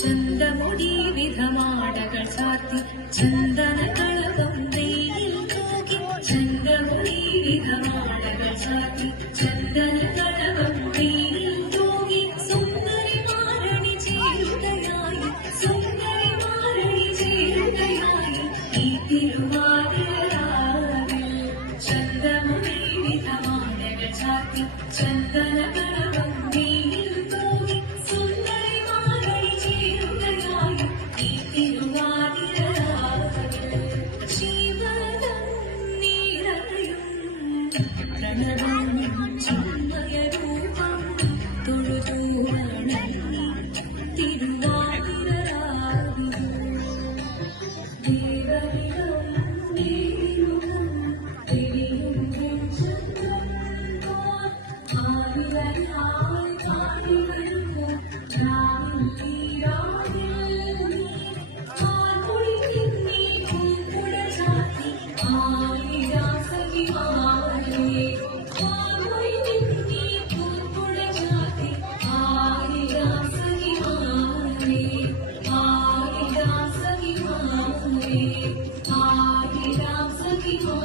ചന്തമുടി വിധമാടകൾ ചാർത്തി ചന്ദന കളകം വെയിൽ തൂകി ചന്തമുടി വിധമാടകൾ ചാർത്തി ചന്ദന കളകം വെയിൽ തൂകി സുന്ദരി മാരണി ചേരുകയായി സുന്ദരി മാരണി ചേരുകയായി ഈ തിരുവാതിരരാവിൽ ചന്തമുടി വിധമാടകൾ ചാർത്തി ചന്ദന കളകം വെയിൽ തൂകി സുന്ദരി മാരണി ചേരുകയായി ഈ തിരുവാതിരരാവിൽ ശിവനം നീരയും പ്രണവം ചിന്മയരൂപം തൊഴുതു വണങ്ങി തിരുവാതിരരാവിൽ ദേവനികം ദേവിമുഖം ദേവിയും ചന്ദ്രൻ ആദിവരായി കാണിവരുന്നു രാവിൽ തീരാതിൽ ആർമൊഴി തിന്നി പൂക്കുട ചാത്തി ആയിരാസഖിമാരേ ആർമൊഴി തിന്നി പൂക്കുട ചാത്തി ആയിരാസഖിമാരേ ആയിരാസഖിമാരേ ആയിരാസഖിമാരേ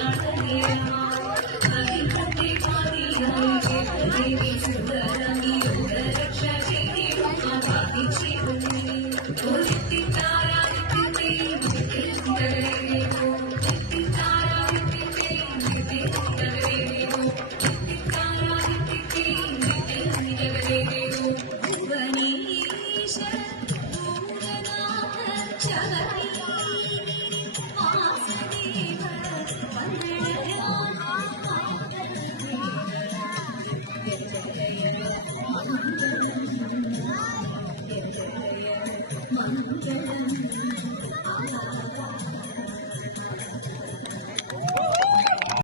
ും